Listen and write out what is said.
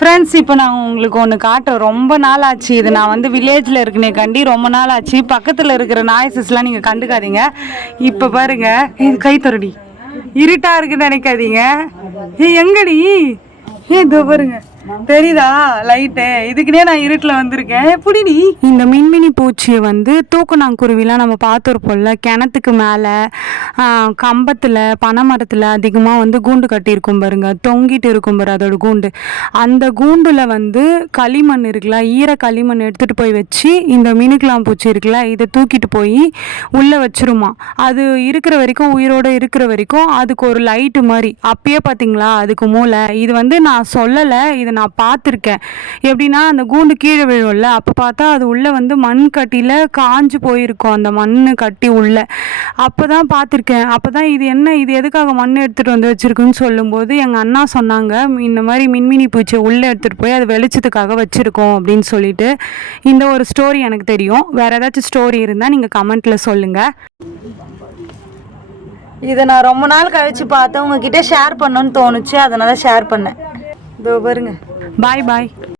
Friends, இப்போ நான் உங்களுக்கு ஒன்று காட்டுறேன். ரொம்ப நாள் ஆச்சு. இது நான் வந்து வில்லேஜில் இருக்கனே கண்டி ரொம்ப நாள் ஆச்சு. பக்கத்தில் இருக்கிற நாய்ஸஸ்லாம் நீங்கள் கண்டுக்காதீங்க. இப்போ பாருங்க, இது கை தொடடி இருட்டா இருக்குன்னு நினைக்காதீங்க. எங்கடி இதோ பாருங்க, தெரியுதா லைட்டு? இதுக்குனே நான் இருட்டில் வந்திருக்கேன். எப்படிடி இந்த மின்மினி பூச்சியை வந்து தூக்கணாங்குருவிலாம் நம்ம பார்த்துருப்போம்ல, கிணத்துக்கு மேலே கம்பத்தில் பனைமரத்தில் அதிகமாக வந்து கூண்டு கட்டியிருக்கும் பாருங்க, தொங்கிட்டு இருக்கும் பாரு அதோட கூண்டு. அந்த கூண்டில் வந்து களிமண் இருக்குல்ல, ஈர களிமண் எடுத்துகிட்டு போய் வச்சு இந்த மினுக்கலாம் பூச்சி இருக்குல்ல, இதை தூக்கிட்டு போய் உள்ளே வச்சிருமா. அது இருக்கிற வரைக்கும், உயிரோடு இருக்கிற வரைக்கும் அதுக்கு ஒரு லைட்டு மாதிரி. அப்பயே பார்த்தீங்களா அதுக்கு மூளை. இது வந்து நான் சொல்லலை, இதை நான் பார்த்துருக்கேன். எப்படின்னா அந்த கூண்டு கீழே விழும்ல, அப்போ பார்த்தா அது உள்ளே வந்து மண் கட்டியில் காஞ்சு போயிருக்கும், அந்த மண் கட்டி உள்ள. அப்போ தான் பார்த்துருக்கேன். அப்போ தான் இது என்ன, இது எதுக்காக மண் எடுத்துகிட்டு வந்து வச்சுருக்குன்னு சொல்லும்போது எங்கள் அண்ணா சொன்னாங்க, இந்த மாதிரி மின்மினி பூச்சியை உள்ளே எடுத்துகிட்டு போய் அது வெளிச்சத்துக்காக வச்சுருக்கோம் அப்படின்னு சொல்லிட்டு. இந்த ஒரு ஸ்டோரி எனக்கு தெரியும். வேறு ஏதாச்சும் ஸ்டோரி இருந்தால் நீங்கள் கமெண்ட்டில் சொல்லுங்கள். இதை நான் ரொம்ப நாள் கழித்து பார்த்தேன், உங்ககிட்ட ஷேர் பண்ணணுன்னு தோணுச்சு, அதனால் ஷேர் பண்ணேன். இதோ பாருங்க. பாய் பாய்.